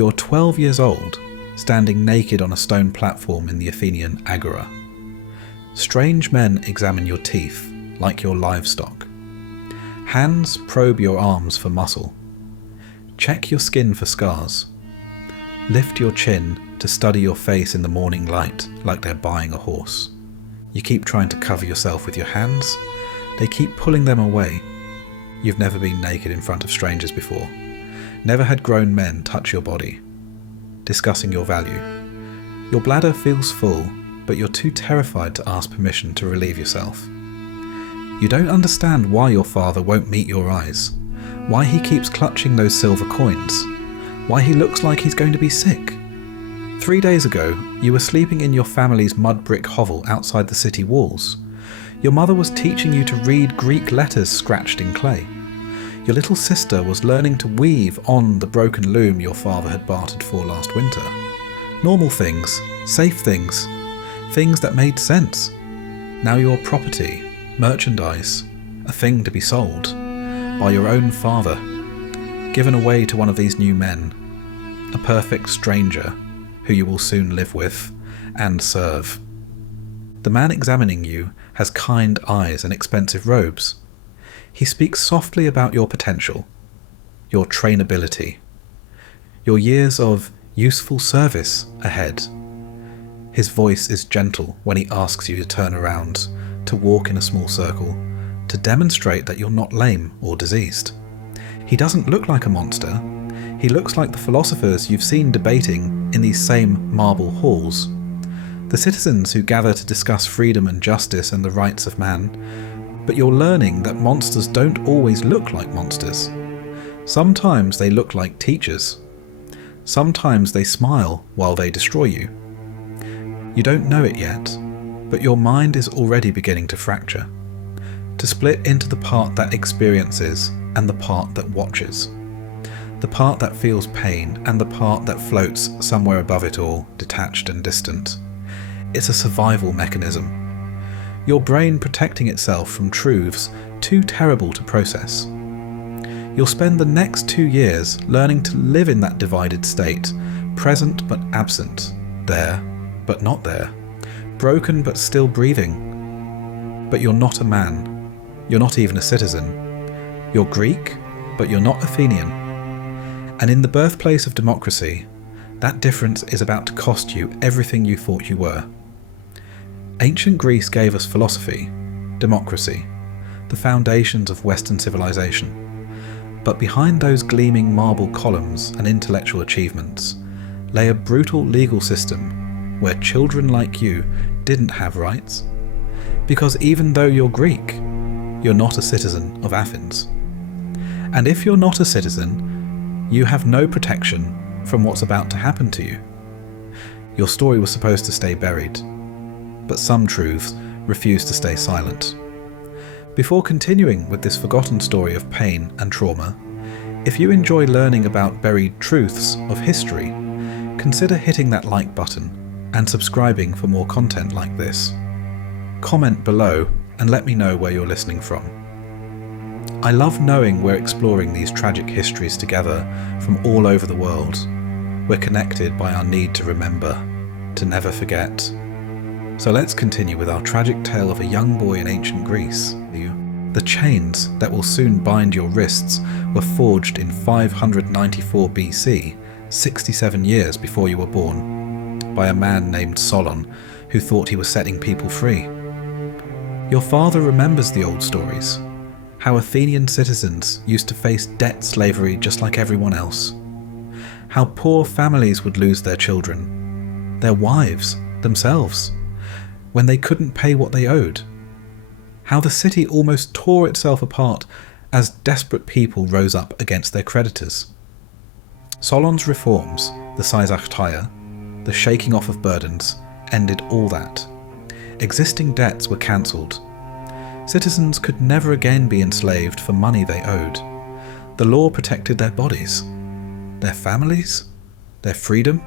You're 12 years old, standing naked on a stone platform in the Athenian agora. Strange men examine your teeth, like your livestock. Hands probe your arms for muscle. Check your skin for scars. Lift your chin to study your face in the morning light, like they're buying a horse. You keep trying to cover yourself with your hands. They keep pulling them away. You've never been naked in front of strangers before. Never had grown men touch your body. Discussing your value. Your bladder feels full, but you're too terrified to ask permission to relieve yourself. You don't understand why your father won't meet your eyes, why he keeps clutching those silver coins, why he looks like he's going to be sick. 3 days ago, you were sleeping in your family's mud brick hovel outside the city walls. Your mother was teaching you to read Greek letters scratched in clay. Your little sister was learning to weave on the broken loom your father had bartered for last winter. Normal things, safe things, things that made sense. Now you're property, merchandise, a thing to be sold, by your own father, given away to one of these new men, a perfect stranger who you will soon live with and serve. The man examining you has kind eyes and expensive robes. He speaks softly about your potential, your trainability, your years of useful service ahead. His voice is gentle when he asks you to turn around, to walk in a small circle, to demonstrate that you're not lame or diseased. He doesn't look like a monster. He looks like the philosophers you've seen debating in these same marble halls, the citizens who gather to discuss freedom and justice and the rights of man. But you're learning that monsters don't always look like monsters. Sometimes they look like teachers. Sometimes they smile while they destroy you. You don't know it yet, but your mind is already beginning to fracture, to split into the part that experiences and the part that watches, the part that feels pain and the part that floats somewhere above it all, detached and distant. It's a survival mechanism. Your brain protecting itself from truths too terrible to process. You'll spend the next 2 years learning to live in that divided state, present but absent, there but not there, broken but still breathing. But you're not a man. You're not even a citizen. You're Greek, but you're not Athenian. And in the birthplace of democracy, that difference is about to cost you everything you thought you were. Ancient Greece gave us philosophy, democracy, the foundations of Western civilization. But behind those gleaming marble columns and intellectual achievements lay a brutal legal system where children like you didn't have rights. Because even though you're Greek, you're not a citizen of Athens. And if you're not a citizen, you have no protection from what's about to happen to you. Your story was supposed to stay buried, but some truths refuse to stay silent. Before continuing with this forgotten story of pain and trauma, if you enjoy learning about buried truths of history, consider hitting that like button and subscribing for more content like this. Comment below and let me know where you're listening from. I love knowing we're exploring these tragic histories together from all over the world. We're connected by our need to remember, to never forget. So let's continue with our tragic tale of a young boy in ancient Greece. The chains that will soon bind your wrists were forged in 594 BC, 67 years before you were born, by a man named Solon, who thought he was setting people free. Your father remembers the old stories, how Athenian citizens used to face debt slavery just like everyone else, how poor families would lose their children, their wives, themselves, when they couldn't pay what they owed, how the city almost tore itself apart as desperate people rose up against their creditors. Solon's reforms, the syzachteia, the shaking off of burdens, ended all that. Existing debts were cancelled. Citizens could never again be enslaved for money they owed. The law protected their bodies, their families, their freedom,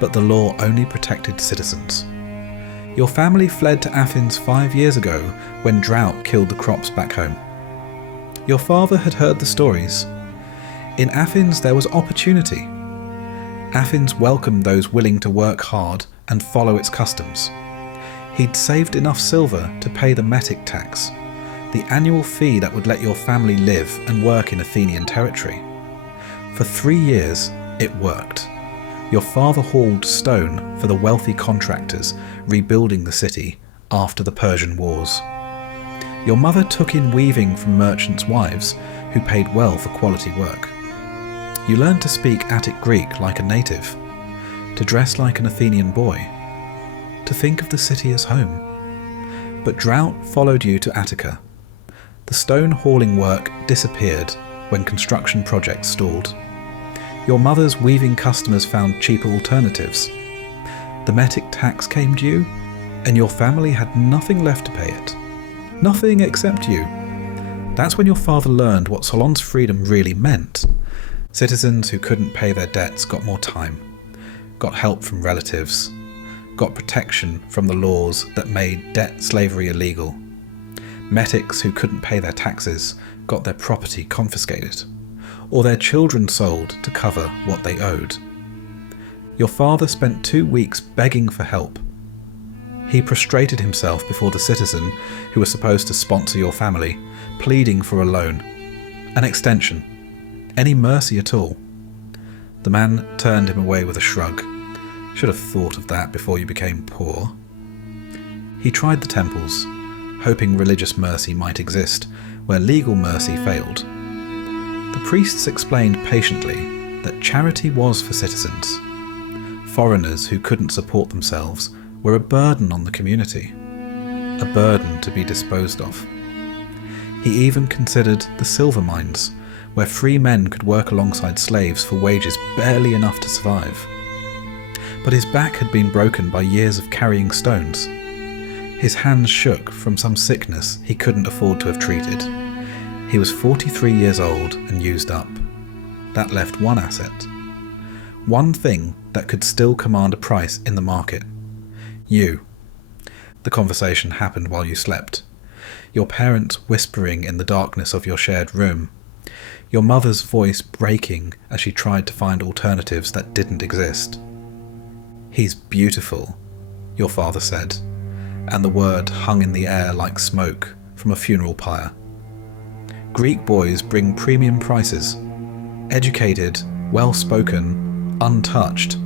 but the law only protected citizens. Your family fled to Athens 5 years ago when drought killed the crops back home. Your father had heard the stories. In Athens there was opportunity. Athens welcomed those willing to work hard and follow its customs. He'd saved enough silver to pay the metic tax, the annual fee that would let your family live and work in Athenian territory. For 3 years, it worked. Your father hauled stone for the wealthy contractors rebuilding the city after the Persian Wars. Your mother took in weaving from merchants' wives who paid well for quality work. You learned to speak Attic Greek like a native, to dress like an Athenian boy, to think of the city as home. But drought followed you to Attica. The stone hauling work disappeared when construction projects stalled. Your mother's weaving customers found cheaper alternatives. The metic tax came due, and your family had nothing left to pay it. Nothing except you. That's when your father learned what Solon's freedom really meant. Citizens who couldn't pay their debts got more time, got help from relatives, got protection from the laws that made debt slavery illegal. Metics who couldn't pay their taxes got their property confiscated, or their children sold to cover what they owed. Your father spent 2 weeks begging for help. He prostrated himself before the citizen who was supposed to sponsor your family, pleading for a loan, an extension, any mercy at all. The man turned him away with a shrug. Should have thought of that before you became poor. He tried the temples, hoping religious mercy might exist where legal mercy failed. The priests explained patiently that charity was for citizens. Foreigners who couldn't support themselves were a burden on the community, a burden to be disposed of. He even considered the silver mines, where free men could work alongside slaves for wages barely enough to survive. But his back had been broken by years of carrying stones. His hands shook from some sickness he couldn't afford to have treated. He was 43 years old and used up. That left one asset. One thing that could still command a price in the market. You. The conversation happened while you slept. Your parents whispering in the darkness of your shared room. Your mother's voice breaking as she tried to find alternatives that didn't exist. "He's beautiful," your father said, and the word hung in the air like smoke from a funeral pyre. Greek boys bring premium prices. Educated, well-spoken, untouched.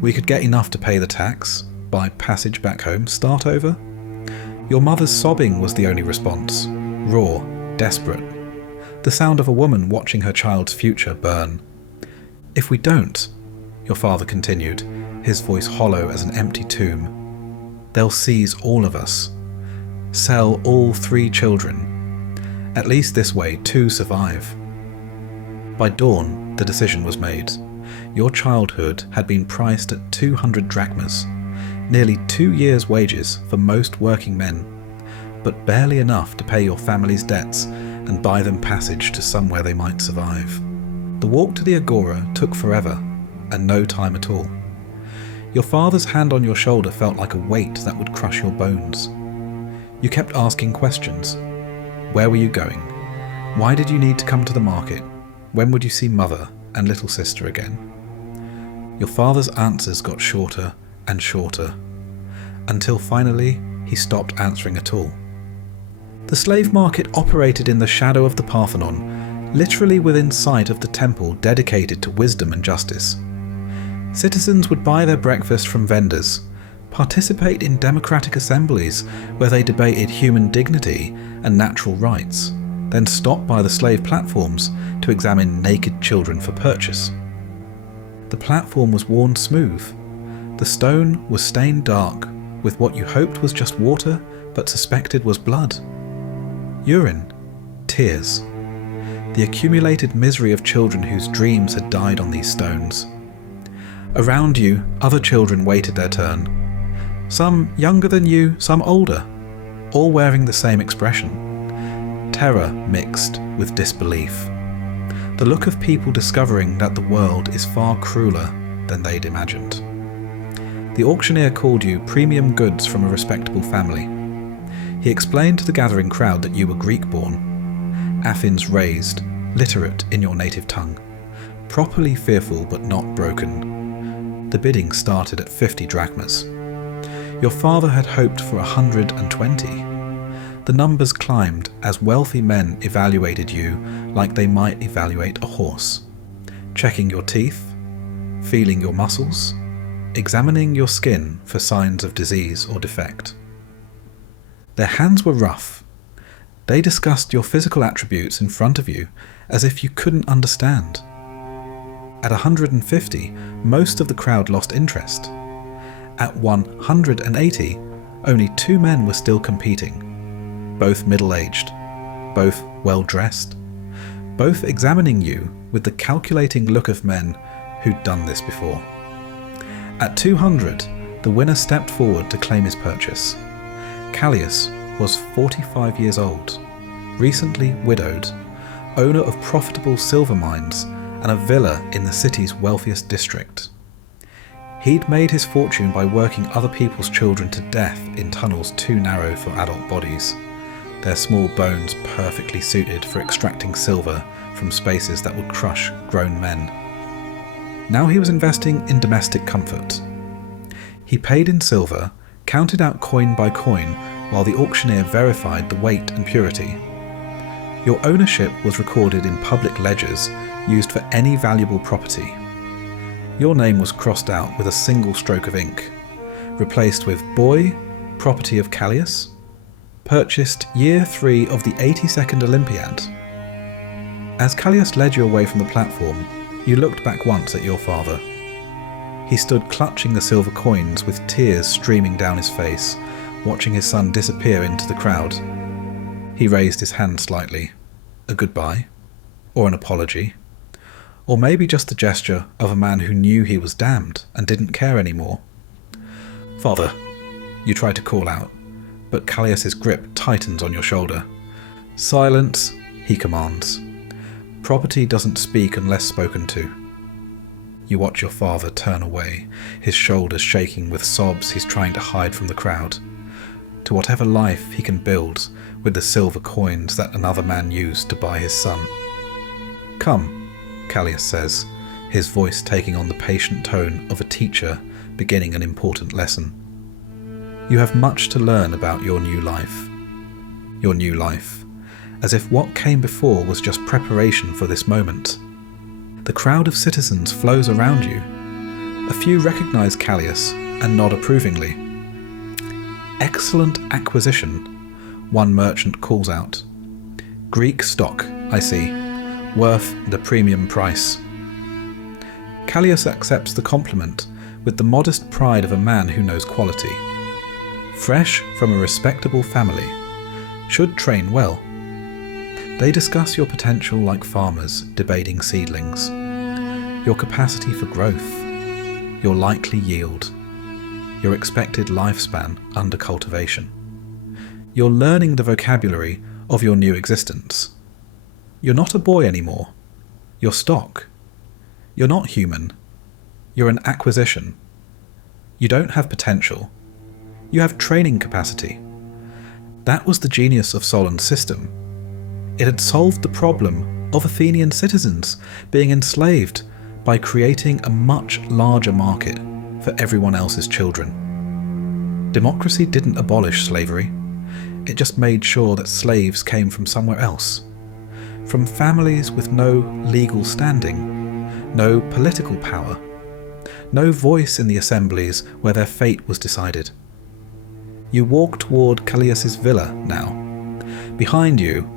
We could get enough to pay the tax, buy passage back home, start over. Your mother's sobbing was the only response, raw, desperate. The sound of a woman watching her child's future burn. "If we don't," your father continued, his voice hollow as an empty tomb, "they'll seize all of us. Sell all 3 children. At least this way 2 survive." By dawn, the decision was made. Your childhood had been priced at 200 drachmas, nearly 2 years' wages for most working men, but barely enough to pay your family's debts and buy them passage to somewhere they might survive. The walk to the agora took forever, and no time at all. Your father's hand on your shoulder felt like a weight that would crush your bones. You kept asking questions. Where were you going? Why did you need to come to the market? When would you see mother and little sister again? Your father's answers got shorter and shorter, until finally he stopped answering at all. The slave market operated in the shadow of the Parthenon, literally within sight of the temple dedicated to wisdom and justice. Citizens would buy their breakfast from vendors, participate in democratic assemblies where they debated human dignity and natural rights, then stop by the slave platforms to examine naked children for purchase. The platform was worn smooth. The stone was stained dark with what you hoped was just water but suspected was blood. Urine. Tears. The accumulated misery of children whose dreams had died on these stones. Around you, other children waited their turn. Some younger than you, some older, all wearing the same expression. Terror mixed with disbelief. The look of people discovering that the world is far crueler than they'd imagined. The auctioneer called you premium goods from a respectable family. He explained to the gathering crowd that you were Greek-born, Athens raised, literate in your native tongue, properly fearful but not broken. the bidding started at 50 drachmas. Your father had hoped for 120. The numbers climbed as wealthy men evaluated you like they might evaluate a horse, checking your teeth, feeling your muscles, examining your skin for signs of disease or defect. Their hands were rough. They discussed your physical attributes in front of you as if you couldn't understand. At 150, most of the crowd lost interest. At 180, only 2 men were still competing, both middle-aged, both well-dressed, both examining you with the calculating look of men who'd done this before. At 200, the winner stepped forward to claim his purchase. Callias was 45 years old, recently widowed, owner of profitable silver mines and a villa in the city's wealthiest district. He'd made his fortune by working other people's children to death in tunnels too narrow for adult bodies, their small bones perfectly suited for extracting silver from spaces that would crush grown men. Now he was investing in domestic comfort. He paid in silver, counted out coin by coin, while the auctioneer verified the weight and purity. Your ownership was recorded in public ledgers used for any valuable property. Your name was crossed out with a single stroke of ink, replaced with Boy, property of Callias, purchased year 3 of the 82nd Olympiad. As Callias led you away from the platform, you looked back once at your father. He stood clutching the silver coins with tears streaming down his face, watching his son disappear into the crowd. He raised his hand slightly. A goodbye, or an apology, or maybe just the gesture of a man who knew he was damned and didn't care anymore. "Father," you try to call out, but Callias's grip tightens on your shoulder. "Silence," he commands. Property doesn't speak unless spoken to. You watch your father turn away, his shoulders shaking with sobs he's trying to hide from the crowd, to whatever life he can build with the silver coins that another man used to buy his son. "Come," Callias says, his voice taking on the patient tone of a teacher beginning an important lesson. "You have much to learn about your new life." Your new life, as if what came before was just preparation for this moment. The crowd of citizens flows around you. A few recognize Callias and nod approvingly. "Excellent acquisition," one merchant calls out. "Greek stock, I see, worth the premium price." Callias accepts the compliment with the modest pride of a man who knows quality. Fresh from a respectable family, should train well. They discuss your potential like farmers debating seedlings, your capacity for growth, your likely yield, your expected lifespan under cultivation. You're learning the vocabulary of your new existence. You're not a boy anymore. You're stock. You're not human. You're an acquisition. You don't have potential. You have training capacity. That was the genius of Solon's system. It had solved the problem of Athenian citizens being enslaved by creating a much larger market for everyone else's children. Democracy didn't abolish slavery. It just made sure that slaves came from somewhere else, from families with no legal standing, no political power, no voice in the assemblies where their fate was decided. You walk toward Callias's villa now. Behind you,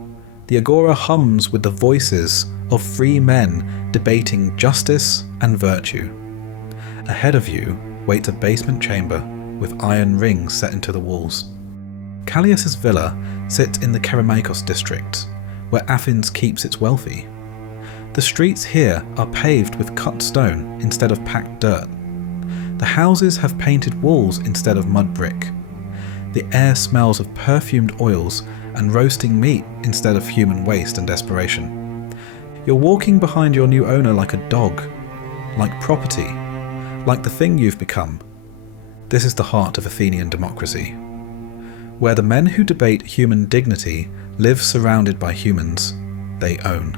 the agora hums with the voices of free men debating justice and virtue. Ahead of you waits a basement chamber with iron rings set into the walls. Callias's villa sits in the Kerameikos district, where Athens keeps its wealthy. The streets here are paved with cut stone instead of packed dirt. The houses have painted walls instead of mud brick. The air smells of perfumed oils and roasting meat instead of human waste and desperation. You're walking behind your new owner like a dog, like property, like the thing you've become. This is the heart of Athenian democracy, where the men who debate human dignity live surrounded by humans they own.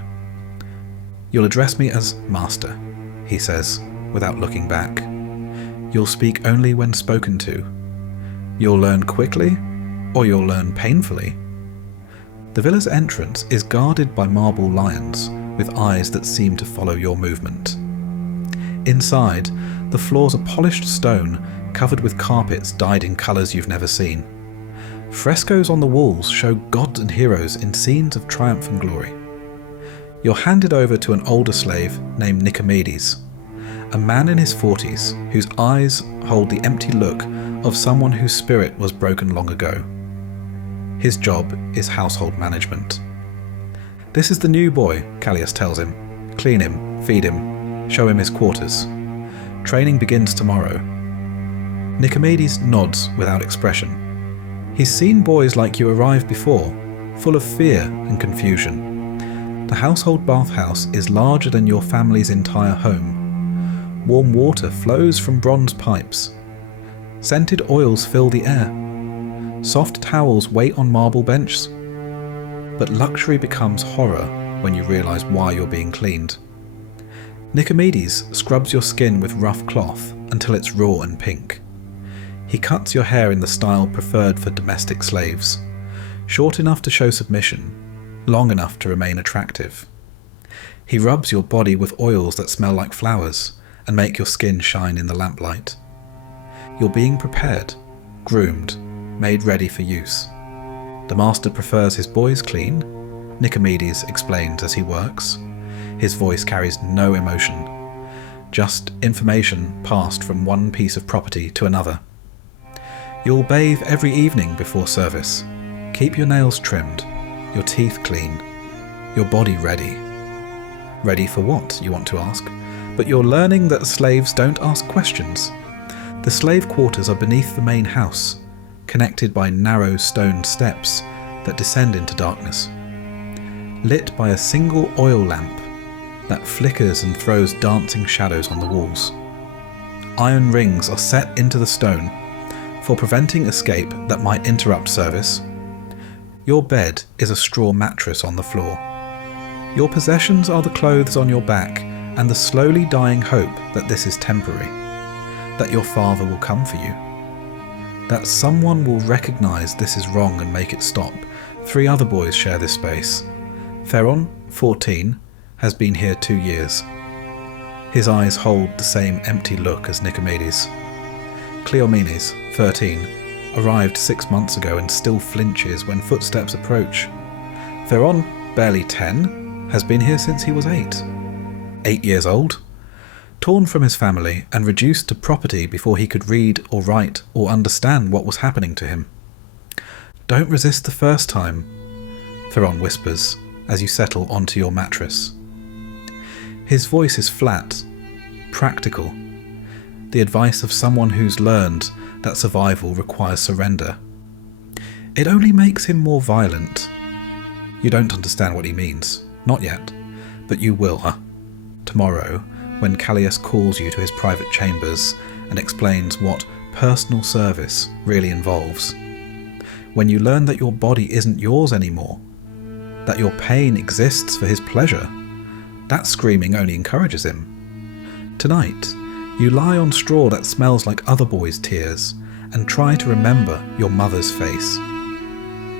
"You'll address me as master," he says, without looking back. You'll speak only when spoken to. You'll learn quickly, or you'll learn painfully. The villa's entrance is guarded by marble lions with eyes that seem to follow your movement. Inside, the floors are polished stone covered with carpets dyed in colours you've never seen. Frescoes on the walls show gods and heroes in scenes of triumph and glory. You're handed over to an older slave named Nicomedes, a man in his 40s whose eyes hold the empty look of someone whose spirit was broken long ago. His job is household management. This is the new boy, Callias tells him. Clean him, feed him, show him his quarters. Training begins tomorrow. Nicomedes nods without expression. He's seen boys like you arrive before, full of fear and confusion. The household bathhouse is larger than your family's entire home. Warm water flows from bronze pipes. Scented oils fill the air. Soft towels wait on marble benches. But luxury becomes horror when you realise why you're being cleaned. Nicomedes scrubs your skin with rough cloth until it's raw and pink. He cuts your hair in the style preferred for domestic slaves, short enough to show submission, long enough to remain attractive. He rubs your body with oils that smell like flowers and make your skin shine in the lamplight. You're being prepared, groomed, made ready for use. The master prefers his boys clean, Nicomedes explains as he works. His voice carries no emotion, just information passed from one piece of property to another. You'll bathe every evening before service. Keep your nails trimmed, your teeth clean, your body ready. Ready for what, you want to ask? But you're learning that slaves don't ask questions. The slave quarters are beneath the main house, connected by narrow stone steps that descend into darkness. Lit by a single oil lamp that flickers and throws dancing shadows on the walls. Iron rings are set into the stone for preventing escape that might interrupt service. Your bed is a straw mattress on the floor. Your possessions are the clothes on your back and the slowly dying hope that this is temporary, that your father will come for you, that someone will recognise this is wrong and make it stop. 3 other boys share this space. Theron, 14, has been here 2 years. His eyes hold the same empty look as Nicomedes. Cleomenes, 13, arrived 6 months ago and still flinches when footsteps approach. Theron, barely 10, has been here since he was 8. 8 years old? Torn from his family and reduced to property before he could read or write or understand what was happening to him. Don't resist the first time, Theron whispers as you settle onto your mattress. His voice is flat, practical, the advice of someone who's learned that survival requires surrender. It only makes him more violent. You don't understand what he means, not yet, but you will, tomorrow, when Callias calls you to his private chambers and explains what personal service really involves. When you learn that your body isn't yours anymore, that your pain exists for his pleasure, that screaming only encourages him. Tonight, you lie on straw that smells like other boys' tears and try to remember your mother's face,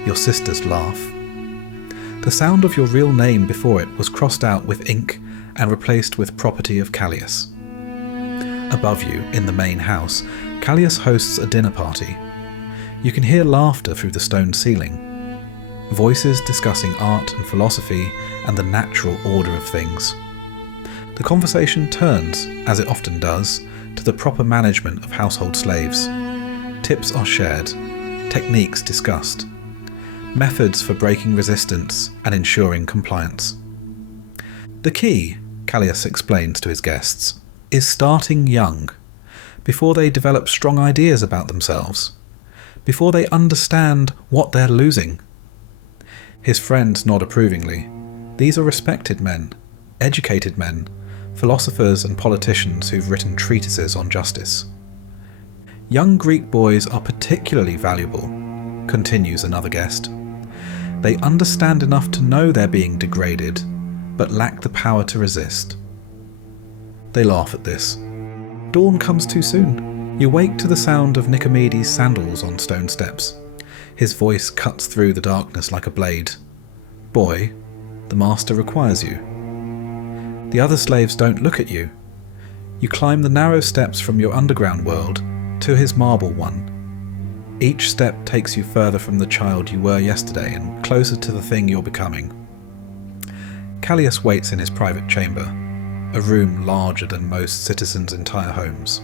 your sister's laugh. The sound of your real name before it was crossed out with ink and replaced with property of Callias. Above you, in the main house, Callias hosts a dinner party. You can hear laughter through the stone ceiling, voices discussing art and philosophy and the natural order of things. The conversation turns, as it often does, to the proper management of household slaves. Tips are shared, techniques discussed, methods for breaking resistance and ensuring compliance. The key, Callias explains to his guests, is starting young, before they develop strong ideas about themselves, before they understand what they're losing. His friends nod approvingly. These are respected men, educated men, philosophers and politicians who've written treatises on justice. Young Greek boys are particularly valuable, continues another guest. They understand enough to know they're being degraded, but lack the power to resist. They laugh at this. Dawn comes too soon. You wake to the sound of Nicomedes' sandals on stone steps. His voice cuts through the darkness like a blade. "Boy, the master requires you." The other slaves don't look at you. You climb the narrow steps from your underground world to his marble one. Each step takes you further from the child you were yesterday and closer to the thing you're becoming. Callias waits in his private chamber, a room larger than most citizens' entire homes.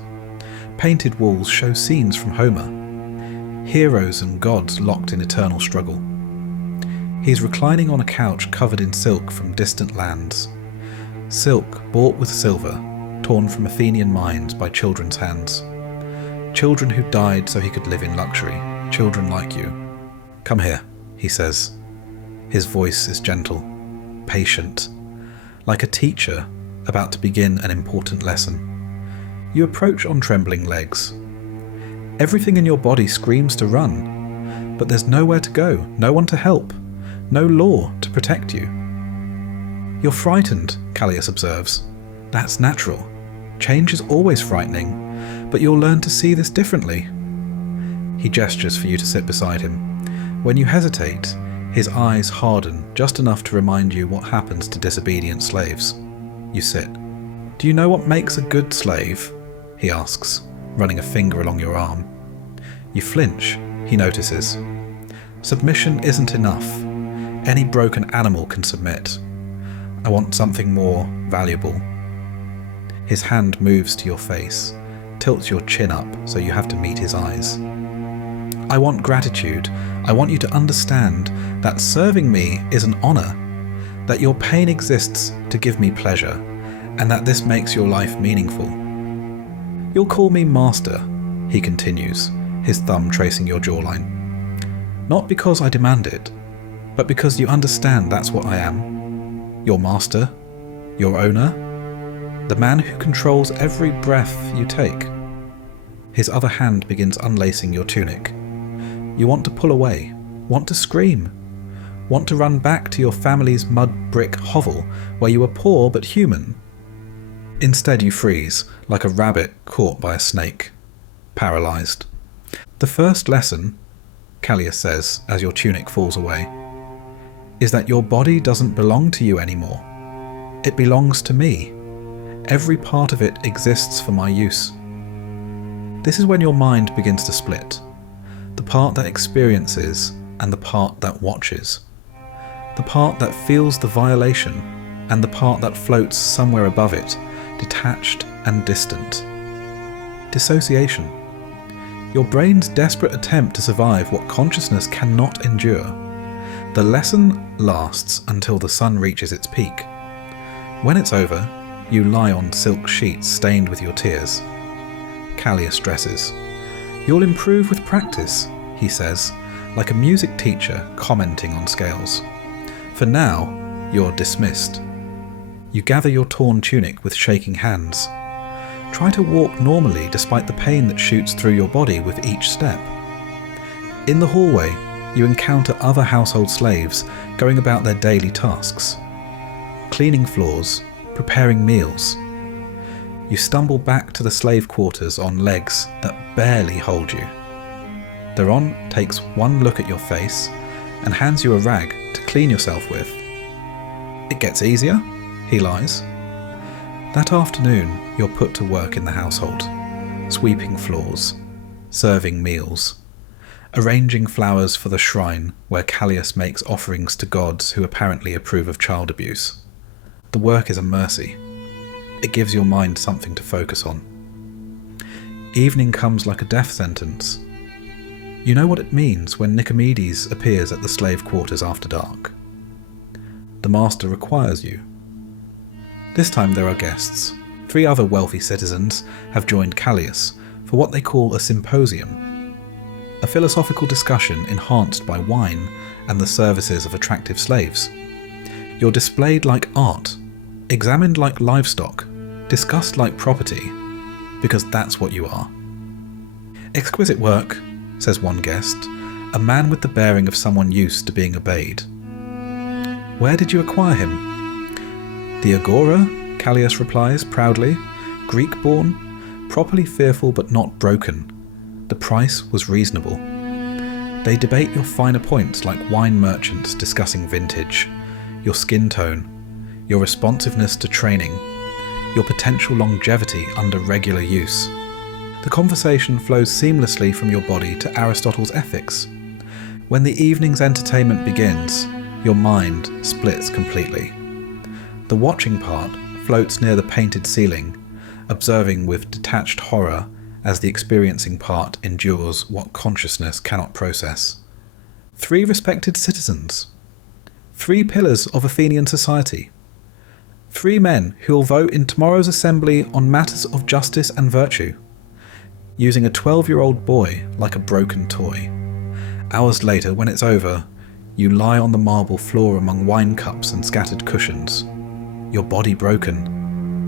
Painted walls show scenes from Homer, heroes and gods locked in eternal struggle. He's reclining on a couch covered in silk from distant lands. Silk bought with silver, torn from Athenian mines by children's hands. Children who died so he could live in luxury, children like you. "Come here," he says. His voice is gentle, patient, like a teacher about to begin an important lesson. You approach on trembling legs. Everything in your body screams to run, but there's nowhere to go, no one to help, no law to protect you. "You're frightened," Callias observes. "That's natural. Change is always frightening, but you'll learn to see this differently." He gestures for you to sit beside him. When you hesitate, his eyes harden just enough to remind you what happens to disobedient slaves. You sit. "Do you know what makes a good slave?" he asks, running a finger along your arm. You flinch, he notices. "Submission isn't enough. Any broken animal can submit. I want something more valuable." His hand moves to your face, tilts your chin up so you have to meet his eyes. "I want gratitude. I want you to understand that serving me is an honor, that your pain exists to give me pleasure, and that this makes your life meaningful. You'll call me master," he continues, his thumb tracing your jawline. "Not because I demand it, but because you understand that's what I am. Your master, your owner, the man who controls every breath you take." His other hand begins unlacing your tunic. You want to pull away, want to scream, want to run back to your family's mud brick hovel where you were poor but human. Instead you freeze, like a rabbit caught by a snake, paralysed. "The first lesson," Callias says as your tunic falls away, "is that your body doesn't belong to you anymore. It belongs to me. Every part of it exists for my use." This is when your mind begins to split. The part that experiences and the part that watches. The part that feels the violation and the part that floats somewhere above it, detached and distant. Dissociation. Your brain's desperate attempt to survive what consciousness cannot endure. The lesson lasts until the sun reaches its peak. When it's over, you lie on silk sheets stained with your tears. Callias stresses. "You'll improve with practice," he says, like a music teacher commenting on scales. "For now, you're dismissed." You gather your torn tunic with shaking hands. Try to walk normally despite the pain that shoots through your body with each step. In the hallway, you encounter other household slaves going about their daily tasks. Cleaning floors, preparing meals. You stumble back to the slave quarters on legs that barely hold you. Theron takes one look at your face and hands you a rag to clean yourself with. "It gets easier," he lies. That afternoon, you're put to work in the household, sweeping floors, serving meals, arranging flowers for the shrine where Callias makes offerings to gods who apparently approve of child abuse. The work is a mercy. It gives your mind something to focus on. Evening comes like a death sentence. You know what it means when Nicomedes appears at the slave quarters after dark. The master requires you. This time there are guests. 3 other wealthy citizens have joined Callias for what they call a symposium, a philosophical discussion enhanced by wine and the services of attractive slaves. You're displayed like art, examined like livestock, discussed like property, because that's what you are. "Exquisite work," says one guest, a man with the bearing of someone used to being obeyed. "Where did you acquire him?" "The Agora," Callias replies proudly, "Greek-born, properly fearful but not broken. The price was reasonable. They debate your finer points like wine merchants discussing vintage, your skin tone, your responsiveness to training, your potential longevity under regular use. The conversation flows seamlessly from your body to Aristotle's ethics. When the evening's entertainment begins, your mind splits completely. The watching part floats near the painted ceiling, observing with detached horror as the experiencing part endures what consciousness cannot process. 3 respected citizens. 3 pillars of Athenian society. 3 men who will vote in tomorrow's assembly on matters of justice and virtue, using a 12-year-old boy like a broken toy. Hours later, when it's over, you lie on the marble floor among wine cups and scattered cushions, your body broken,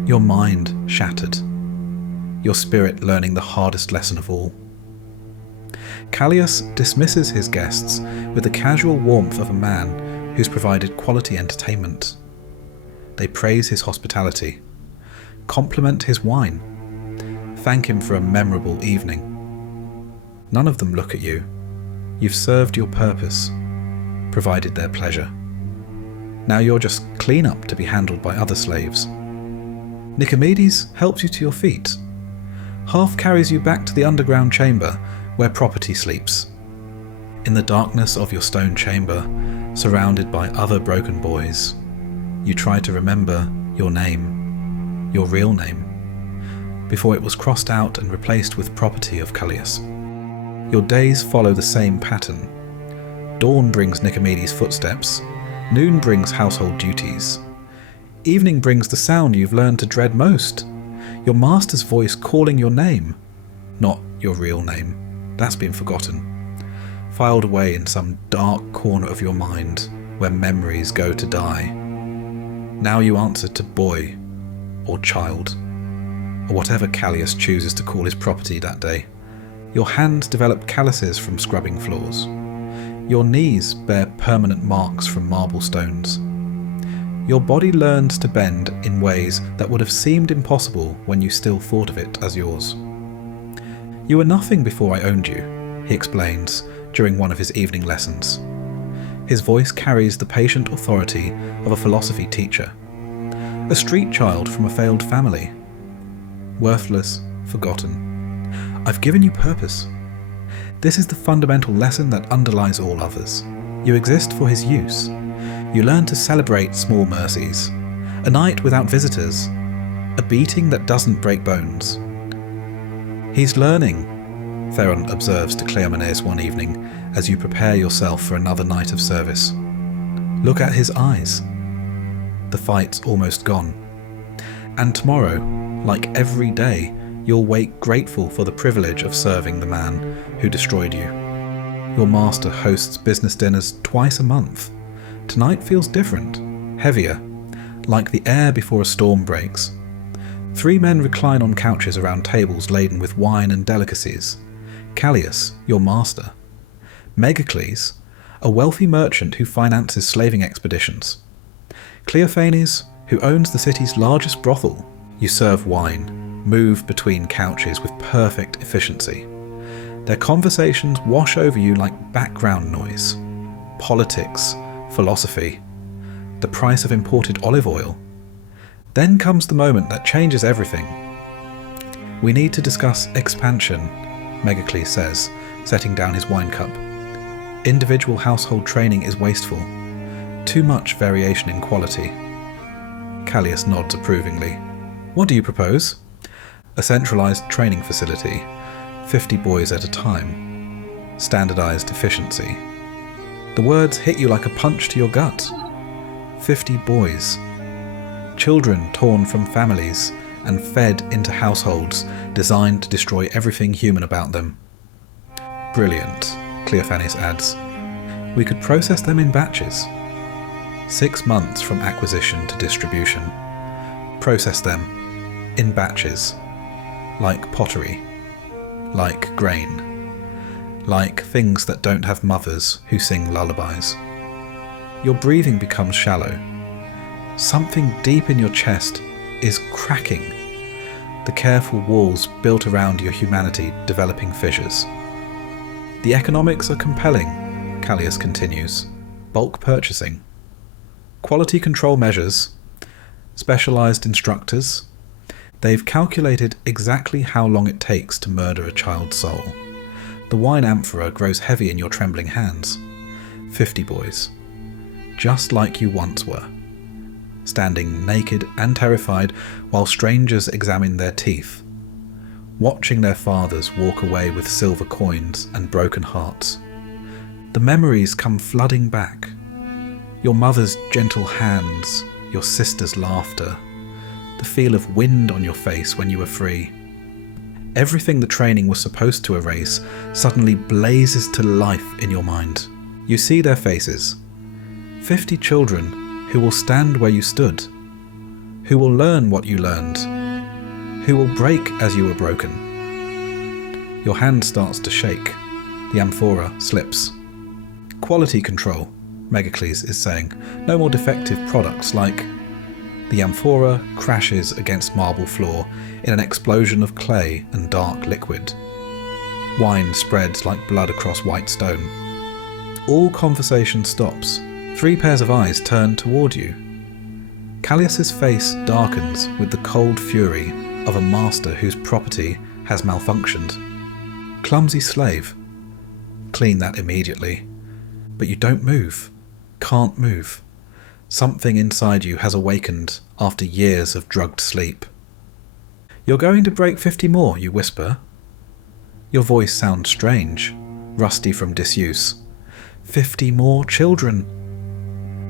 your mind shattered, your spirit learning the hardest lesson of all. Callias dismisses his guests with the casual warmth of a man who's provided quality entertainment. They praise his hospitality, compliment his wine, thank him for a memorable evening. None of them look at you. You've served your purpose, provided their pleasure. Now you're just clean-up to be handled by other slaves. Nicomedes helps you to your feet, half carries you back to the underground chamber where property sleeps. In the darkness of your stone chamber, surrounded by other broken boys, you try to remember your name, your real name, before it was crossed out and replaced with property of Callias. Your days follow the same pattern. Dawn brings Nicomedes' footsteps, noon brings household duties. Evening brings the sound you've learned to dread most, your master's voice calling your name. Not your real name, that's been forgotten, filed away in some dark corner of your mind where memories go to die. Now you answer to boy, or child, or whatever Callias chooses to call his property that day. Your hands develop calluses from scrubbing floors. Your knees bear permanent marks from marble stones. Your body learns to bend in ways that would have seemed impossible when you still thought of it as yours. You were nothing before I owned you, he explains during one of his evening lessons. His voice carries the patient authority of a philosophy teacher. A street child from a failed family. Worthless, forgotten. I've given you purpose. This is the fundamental lesson that underlies all others. You exist for his use. You learn to celebrate small mercies. A night without visitors. A beating that doesn't break bones. He's learning, Theron observes to Cleomenes one evening as you prepare yourself for another night of service. Look at his eyes. The fight's almost gone. And tomorrow, like every day, you'll wake grateful for the privilege of serving the man who destroyed you. Your master hosts business dinners twice a month. Tonight feels different, heavier, like the air before a storm breaks. 3 men recline on couches around tables laden with wine and delicacies. Callias, your master. Megacles, a wealthy merchant who finances slaving expeditions. Cleophanes, who owns the city's largest brothel. You serve wine, move between couches with perfect efficiency. Their conversations wash over you like background noise. Politics, philosophy, the price of imported olive oil. Then comes the moment that changes everything. We need to discuss expansion, Megacles says, setting down his wine cup. Individual household training is wasteful. Too much variation in quality. Callias nods approvingly. What do you propose? A centralized training facility, 50 boys at a time. Standardized efficiency. The words hit you like a punch to your gut. 50 boys. Children torn from families and fed into households designed to destroy everything human about them. Brilliant, Cleophanes adds. We could process them in batches. 6 months from acquisition to distribution. Process them in batches. Like pottery, like grain, like things that don't have mothers who sing lullabies. Your breathing becomes shallow. Something deep in your chest is cracking. the careful walls built around your humanity developing fissures. The economics are compelling, Callias continues. Bulk purchasing, quality control measures, specialised instructors. They've calculated exactly how long it takes to murder a child's soul. The wine amphora grows heavy in your trembling hands. 50 boys, just like you once were, standing naked and terrified while strangers examine their teeth, watching their fathers walk away with silver coins and broken hearts. The memories come flooding back. Your mother's gentle hands, your sister's laughter, the feel of wind on your face when you were free. Everything the training was supposed to erase suddenly blazes to life in your mind. You see their faces. 50 children who will stand where you stood, who will learn what you learned, who will break as you were broken. Your hand starts to shake. The amphora slips. Quality control, Megacles is saying. No more defective products like... The amphora crashes against marble floor in an explosion of clay and dark liquid. Wine spreads like blood across white stone. All conversation stops. 3 pairs of eyes turn toward you. Callias's face darkens with the cold fury of a master whose property has malfunctioned. Clumsy slave. Clean that immediately. But you don't move. Can't move. Something inside you has awakened after years of drugged sleep. You're going to break 50 more, you whisper. Your voice sounds strange, rusty from disuse. 50 more children.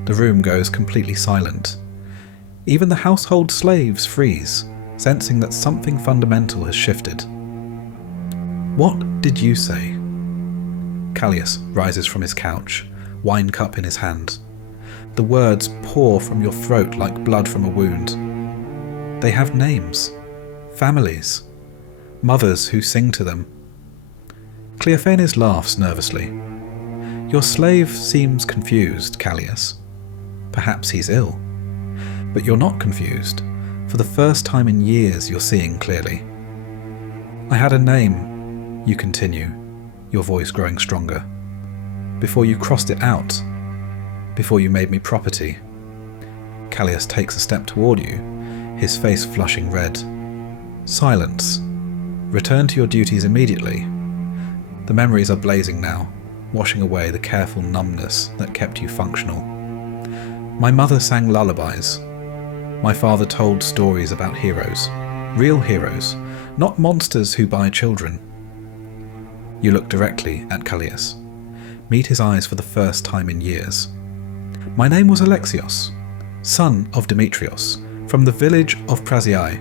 The room goes completely silent. Even the household slaves freeze, sensing that something fundamental has shifted. What did you say? Callias rises from his couch, wine cup in his hand. The words pour from your throat like blood from a wound. They have names, families, mothers who sing to them. Cleophanes laughs nervously. Your slave seems confused, Callias. Perhaps he's ill. But you're not confused. For the first time in years you're seeing clearly. I had a name, you continue, your voice growing stronger. Before you crossed it out, before you made me property. Callias takes a step toward you, his face flushing red. Silence. Return to your duties immediately. The memories are blazing now, washing away the careful numbness that kept you functional. My mother sang lullabies. My father told stories about heroes. Real heroes, not monsters who buy children. You look directly at Callias. Meet his eyes for the first time in years. My name was Alexios, son of Demetrios, from the village of Prasiai.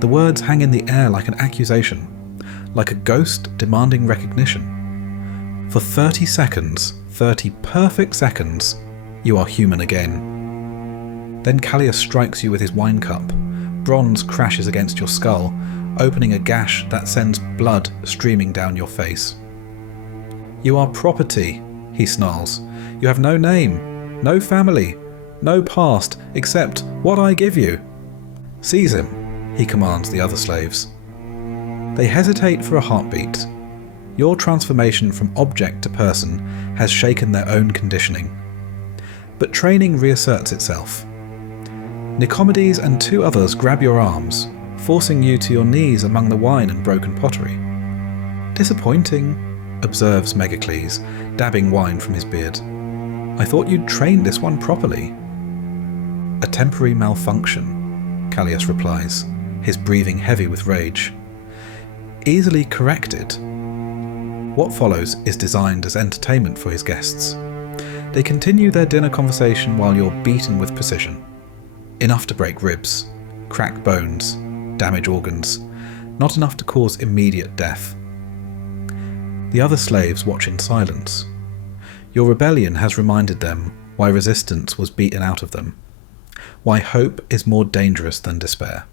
The words hang in the air like an accusation, like a ghost demanding recognition. For 30 seconds, 30 perfect seconds, you are human again. Then Callias strikes you with his wine cup. Bronze crashes against your skull, opening a gash that sends blood streaming down your face. You are property, he snarls. You have no name, no family, no past, except what I give you. Seize him, he commands the other slaves. They hesitate for a heartbeat. Your transformation from object to person has shaken their own conditioning. But training reasserts itself. Nicomedes and 2 others grab your arms, forcing you to your knees among the wine and broken pottery. Disappointing, observes Megacles, dabbing wine from his beard. I thought you'd trained this one properly. A temporary malfunction, Callias replies, his breathing heavy with rage. Easily corrected. What follows is designed as entertainment for his guests. They continue their dinner conversation while you're beaten with precision. Enough to break ribs, crack bones, damage organs, not enough to cause immediate death. The other slaves watch in silence. Your rebellion has reminded them why resistance was beaten out of them, why hope is more dangerous than despair.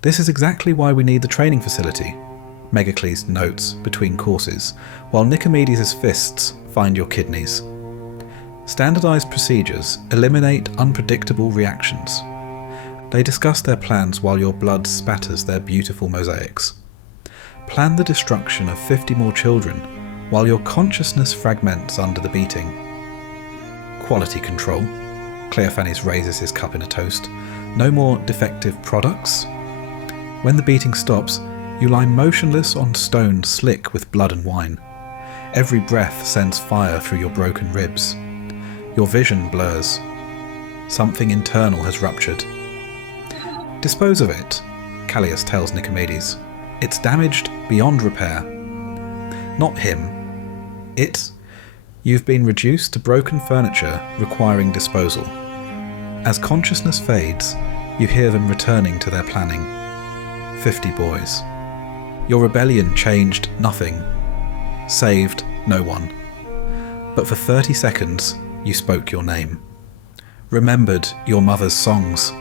This is exactly why we need the training facility, Megacles notes between courses, while Nicomedes' fists find your kidneys. Standardized procedures eliminate unpredictable reactions. They discuss their plans while your blood spatters their beautiful mosaics. Plan the destruction of 50 more children while your consciousness fragments under the beating. Quality control. Cleophanes raises his cup in a toast. No more defective products. When the beating stops, you lie motionless on stone slick with blood and wine. Every breath sends fire through your broken ribs. Your vision blurs. Something internal has ruptured. Dispose of it, Callias tells Nicomedes. It's damaged beyond repair. Not him. It. You've been reduced to broken furniture requiring disposal. As consciousness fades, you hear them returning to their planning. 50 boys. Your rebellion changed nothing. Saved no one. But for 30 seconds, you spoke your name. Remembered your mother's songs.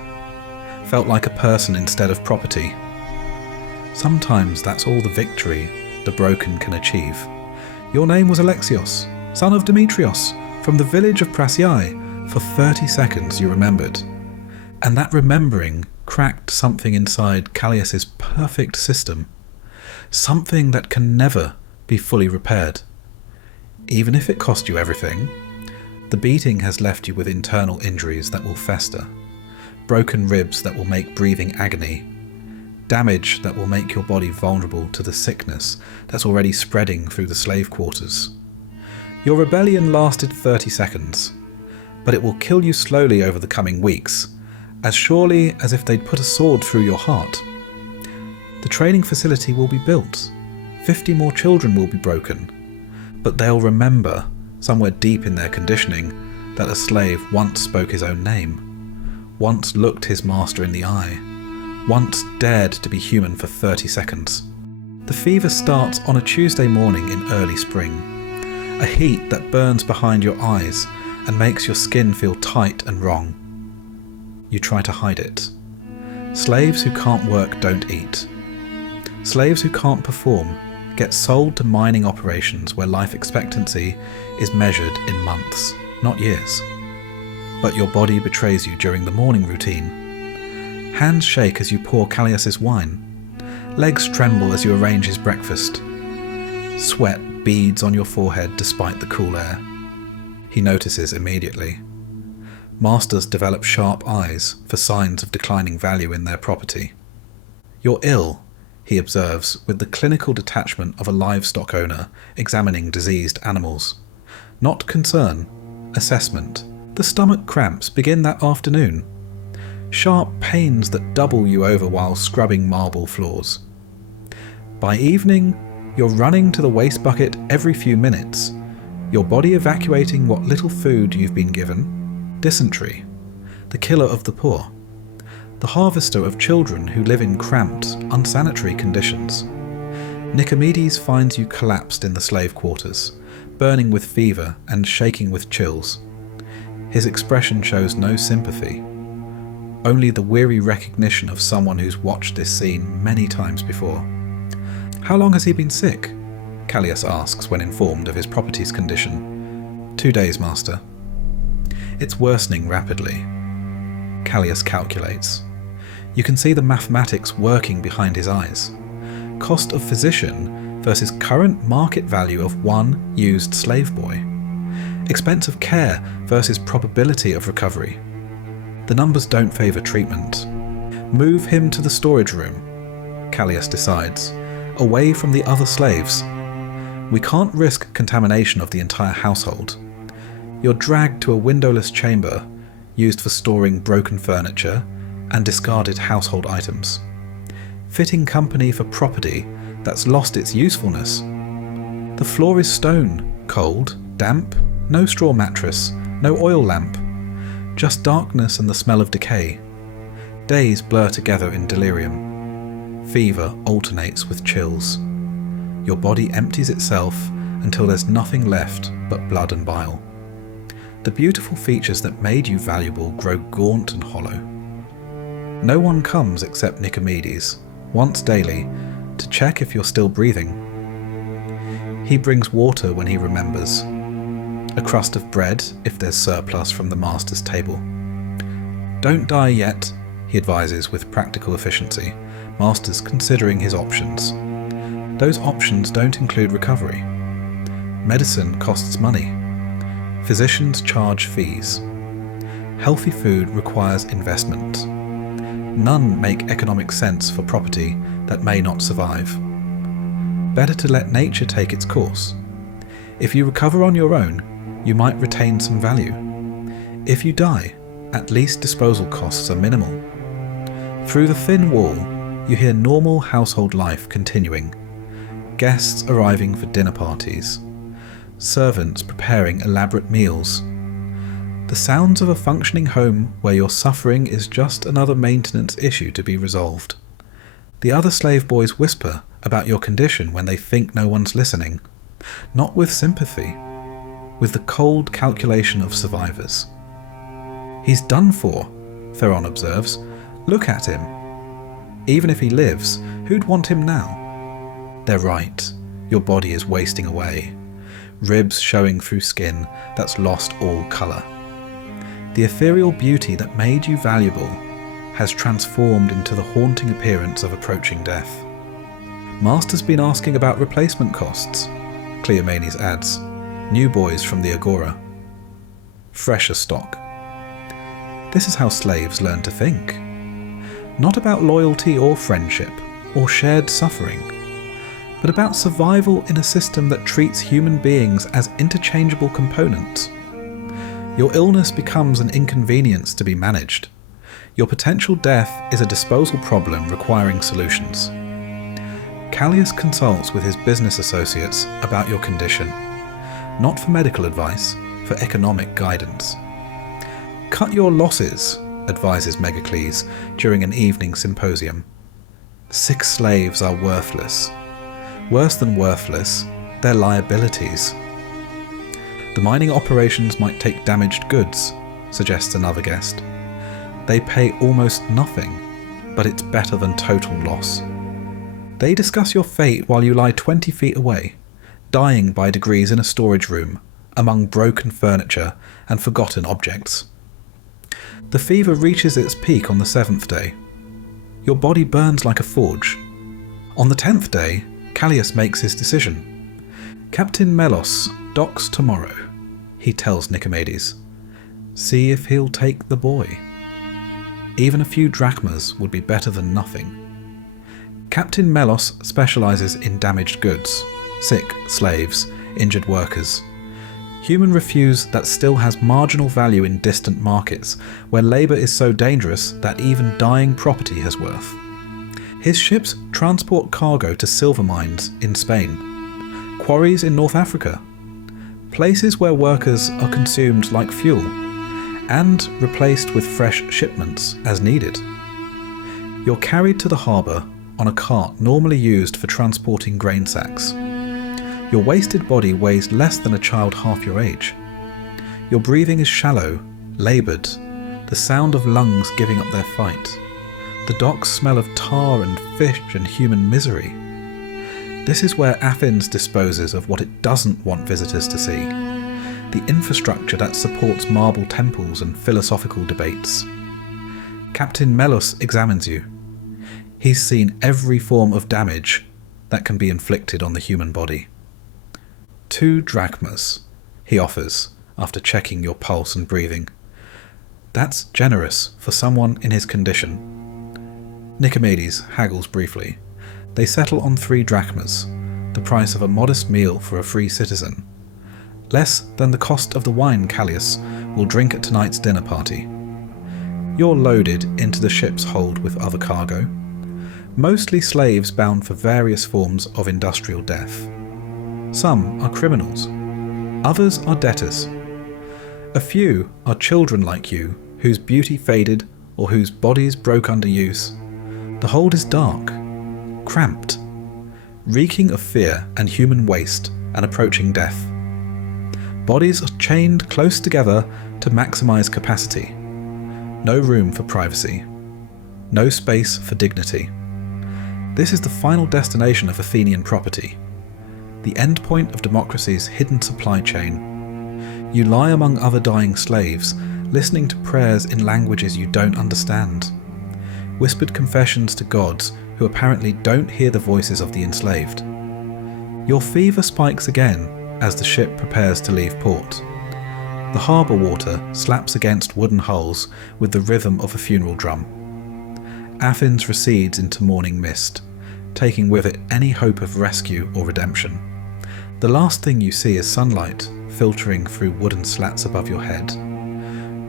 Felt like a person instead of property. Sometimes that's all the victory the broken can achieve. Your name was Alexios, son of Demetrios, from the village of Prasiae. For 30 seconds you remembered. And that remembering cracked something inside Callias's perfect system. Something that can never be fully repaired. Even if it cost you everything, the beating has left you with internal injuries that will fester. Broken ribs that will make breathing agony. Damage that will make your body vulnerable to the sickness that's already spreading through the slave quarters. Your rebellion lasted 30 seconds, but it will kill you slowly over the coming weeks, as surely as if they'd put a sword through your heart. The training facility will be built. 50 more children will be broken, but they'll remember, somewhere deep in their conditioning, that a slave once spoke his own name, once looked his master in the eye, once dared to be human for 30 seconds. The fever starts on a Tuesday morning in early spring, a heat that burns behind your eyes and makes your skin feel tight and wrong. You try to hide it. Slaves who can't work don't eat. Slaves who can't perform get sold to mining operations where life expectancy is measured in months, not years. But your body betrays you during the morning routine. Hands shake as you pour Callias's wine. Legs tremble as you arrange his breakfast. Sweat beads on your forehead despite the cool air. He notices immediately. Masters develop sharp eyes for signs of declining value in their property. You're ill, he observes with the clinical detachment of a livestock owner examining diseased animals. Not concern, assessment. The stomach cramps begin that afternoon. Sharp pains that double you over while scrubbing marble floors. By evening, you're running to the waste bucket every few minutes, your body evacuating what little food you've been given. Dysentery, the killer of the poor. The harvester of children who live in cramped, unsanitary conditions. Nicomedes finds you collapsed in the slave quarters, burning with fever and shaking with chills. His expression shows no sympathy, only the weary recognition of someone who's watched this scene many times before. How long has he been sick? Callias asks when informed of his property's condition. 2 days, master. It's worsening rapidly. Callias calculates. You can see the mathematics working behind his eyes. Cost of physician versus current market value of one used slave boy. Expense of care versus probability of recovery. The numbers don't favour treatment. Move him to the storage room, Callias decides, away from the other slaves. We can't risk contamination of the entire household. You're dragged to a windowless chamber used for storing broken furniture and discarded household items. Fitting company for property that's lost its usefulness. The floor is stone, cold, damp, no straw mattress, no oil lamp. Just darkness and the smell of decay. Days blur together in delirium. Fever alternates with chills. Your body empties itself until there's nothing left but blood and bile. The beautiful features that made you valuable grow gaunt and hollow. No one comes except Nicomedes, once daily, to check if you're still breathing. He brings water when he remembers. A crust of bread if there's surplus from the master's table. Don't die yet, he advises with practical efficiency, masters considering his options. Those options don't include recovery. Medicine costs money. Physicians charge fees. Healthy food requires investment. None make economic sense for property that may not survive. Better to let nature take its course. If you recover on your own, you might retain some value. If you die, at least disposal costs are minimal. Through the thin wall, you hear normal household life continuing. Guests arriving for dinner parties. Servants preparing elaborate meals. The sounds of a functioning home where your suffering is just another maintenance issue to be resolved. The other slave boys whisper about your condition when they think no one's listening, not with sympathy, with the cold calculation of survivors. He's done for, Theron observes. Look at him. Even if he lives, who'd want him now? They're right. Your body is wasting away. Ribs showing through skin that's lost all colour. The ethereal beauty that made you valuable has transformed into the haunting appearance of approaching death. Master's been asking about replacement costs, Cleomenes adds. New boys from the agora. Fresher stock. This is how slaves learn to think. Not about loyalty or friendship, or shared suffering, but about survival in a system that treats human beings as interchangeable components. Your illness becomes an inconvenience to be managed. Your potential death is a disposal problem requiring solutions. Callias consults with his business associates about your condition, not for medical advice, for economic guidance. Cut your losses, advises Megacles during an evening symposium. 6 slaves are worthless. Worse than worthless, they're liabilities. The mining operations might take damaged goods, suggests another guest. They pay almost nothing, but it's better than total loss. They discuss your fate while you lie 20 feet away, dying by degrees in a storage room, among broken furniture and forgotten objects. The fever reaches its peak on the 7th day. Your body burns like a forge. On the 10th day, Callias makes his decision. Captain Melos docks tomorrow, he tells Nicomedes. See if he'll take the boy. Even a few drachmas would be better than nothing. Captain Melos specialises in damaged goods, sick slaves, injured workers. Human refuse that still has marginal value in distant markets, where labour is so dangerous that even dying property has worth. His ships transport cargo to silver mines in Spain, quarries in North Africa, places where workers are consumed like fuel, and replaced with fresh shipments as needed. You're carried to the harbour on a cart normally used for transporting grain sacks. Your wasted body weighs less than a child half your age. Your breathing is shallow, laboured, the sound of lungs giving up their fight. The docks smell of tar and fish and human misery. This is where Athens disposes of what it doesn't want visitors to see. The infrastructure that supports marble temples and philosophical debates. Captain Melos examines you. He's seen every form of damage that can be inflicted on the human body. 2 drachmas, he offers, after checking your pulse and breathing. That's generous for someone in his condition. Nicomedes haggles briefly. They settle on 3 drachmas, the price of a modest meal for a free citizen. Less than the cost of the wine Callias will drink at tonight's dinner party. You're loaded into the ship's hold with other cargo, mostly slaves bound for various forms of industrial death. Some are criminals. Others are debtors. A few are children like you, whose beauty faded or whose bodies broke under use. The hold is dark, cramped, reeking of fear and human waste and approaching death. Bodies are chained close together to maximize capacity. No room for privacy. No space for dignity. This is the final destination of Athenian property. The endpoint of democracy's hidden supply chain. You lie among other dying slaves, listening to prayers in languages you don't understand. whispered confessions to gods who apparently don't hear the voices of the enslaved. Your fever spikes again as the ship prepares to leave port. The harbour water slaps against wooden hulls with the rhythm of a funeral drum. Athens recedes into morning mist, taking with it any hope of rescue or redemption. The last thing you see is sunlight filtering through wooden slats above your head.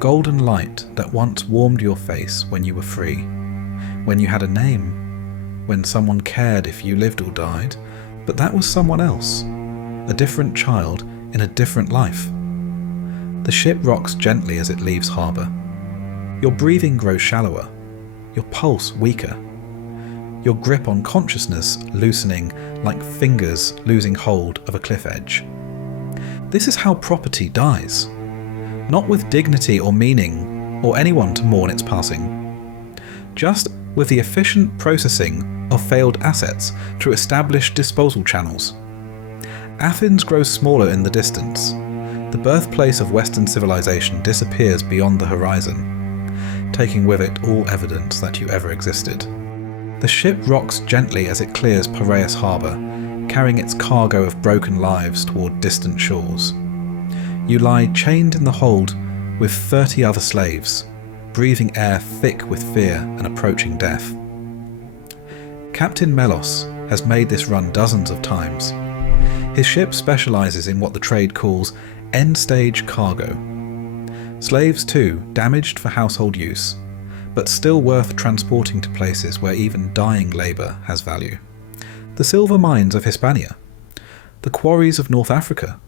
Golden light that once warmed your face when you were free, when you had a name, when someone cared if you lived or died, but that was someone else, a different child in a different life. The ship rocks gently as it leaves harbour. Your breathing grows shallower, your pulse weaker, your grip on consciousness loosening like fingers losing hold of a cliff edge. This is how property dies, not with dignity or meaning or anyone to mourn its passing, just with the efficient processing of failed assets through established disposal channels. Athens grows smaller in the distance. The birthplace of Western civilization disappears beyond the horizon, taking with it all evidence that you ever existed. The ship rocks gently as it clears Piraeus harbour, carrying its cargo of broken lives toward distant shores. You lie chained in the hold with 30 other slaves, breathing air thick with fear and approaching death. Captain Melos has made this run dozens of times. His ship specialises in what the trade calls end-stage cargo. Slaves too, damaged for household use, but still worth transporting to places where even dying labour has value. The silver mines of Hispania, the quarries of North Africa,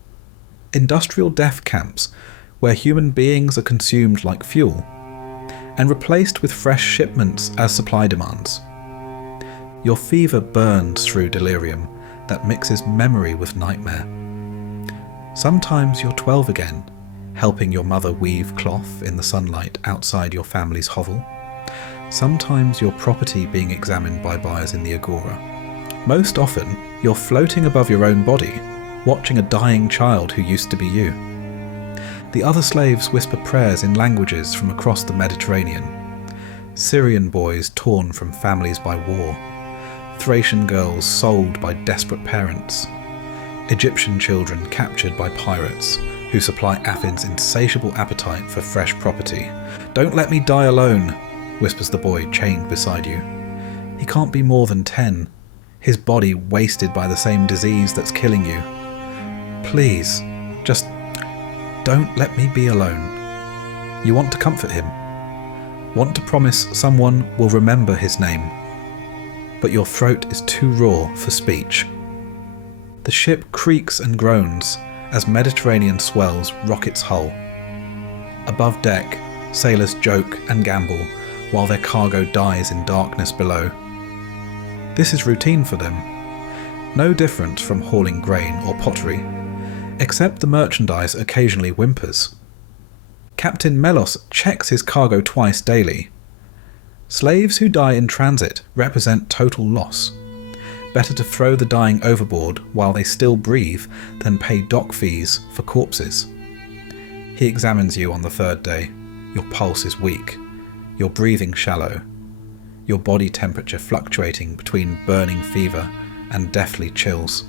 industrial death camps where human beings are consumed like fuel, and replaced with fresh shipments as supply demands. Your fever burns through delirium that mixes memory with nightmare. Sometimes you're 12 again, helping your mother weave cloth in the sunlight outside your family's hovel. Sometimes your property being examined by buyers in the agora. Most often, you're floating above your own body, watching a dying child who used to be you. The other slaves whisper prayers in languages from across the Mediterranean. Syrian boys torn from families by war. Thracian girls sold by desperate parents. Egyptian children captured by pirates who supply Athens' insatiable appetite for fresh property. "Don't let me die alone," whispers the boy chained beside you. He can't be more than 10, his body wasted by the same disease that's killing you. Please, just don't let me be alone. You want to comfort him, want to promise someone will remember his name, but your throat is too raw for speech. The ship creaks and groans as Mediterranean swells rock its hull. Above deck, sailors joke and gamble while their cargo dies in darkness below. This is routine for them, no different from hauling grain or pottery, except the merchandise occasionally whimpers. Captain Melos checks his cargo twice daily. Slaves who die in transit represent total loss. Better to throw the dying overboard while they still breathe than pay dock fees for corpses. He examines you on the third day. Your pulse is weak, your breathing shallow, your body temperature fluctuating between burning fever and deathly chills.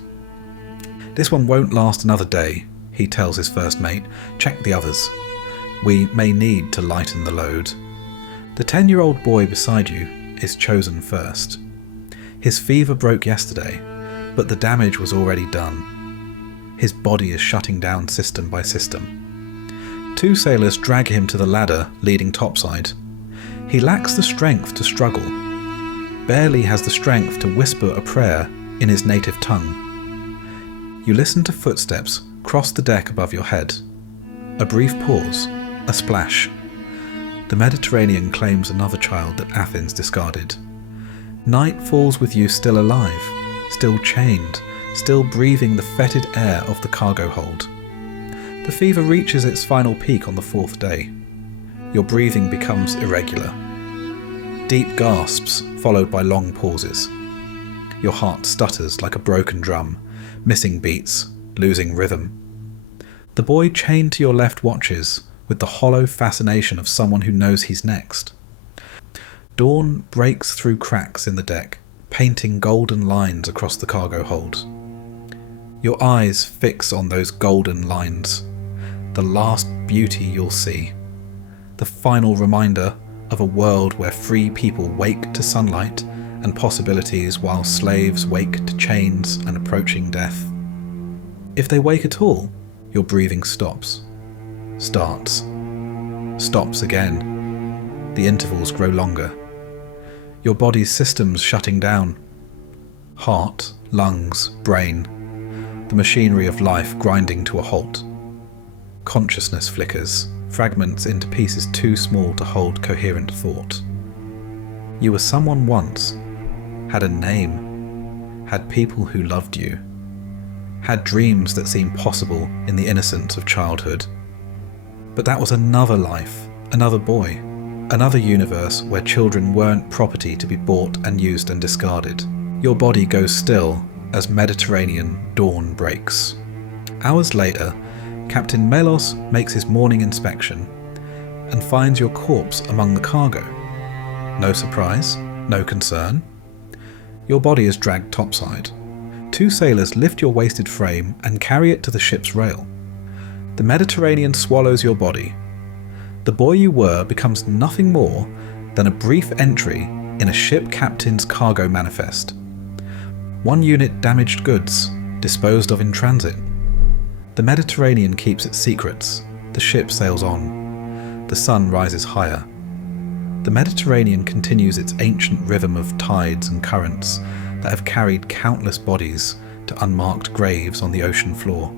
"This one won't last another day," he tells his first mate. "Check the others. We may need to lighten the load." The 10-year-old boy beside you is chosen first. His fever broke yesterday, but the damage was already done. His body is shutting down system by system. 2 sailors drag him to the ladder leading topside. He lacks the strength to struggle, barely has the strength to whisper a prayer in his native tongue. You listen to footsteps cross the deck above your head. A brief pause, a splash. The Mediterranean claims another child that Athens discarded. Night falls with you still alive, still chained, still breathing the fetid air of the cargo hold. The fever reaches its final peak on the 4th day. Your breathing becomes irregular. Deep gasps followed by long pauses. Your heart stutters like a broken drum, missing beats, losing rhythm. The boy chained to your left watches with the hollow fascination of someone who knows he's next. Dawn breaks through cracks in the deck, painting golden lines across the cargo hold. Your eyes fix on those golden lines, the last beauty you'll see, the final reminder of a world where free people wake to sunlight and possibilities while slaves wake to chains and approaching death. If they wake at all, your breathing stops, starts, stops again. The intervals grow longer. Your body's systems shutting down. Heart, lungs, brain, the machinery of life grinding to a halt. Consciousness flickers, fragments into pieces too small to hold coherent thought. You were someone once, had a name, had people who loved you, had dreams that seemed possible in the innocence of childhood. But that was another life, another boy, another universe where children weren't property to be bought and used and discarded. Your body goes still as Mediterranean dawn breaks. Hours later, Captain Melos makes his morning inspection and finds your corpse among the cargo. No surprise, no concern. Your body is dragged topside. 2 sailors lift your wasted frame and carry it to the ship's rail. The Mediterranean swallows your body. The boy you were becomes nothing more than a brief entry in a ship captain's cargo manifest. 1 unit damaged goods, disposed of in transit. The Mediterranean keeps its secrets. The ship sails on. The sun rises higher. The Mediterranean continues its ancient rhythm of tides and currents that have carried countless bodies to unmarked graves on the ocean floor.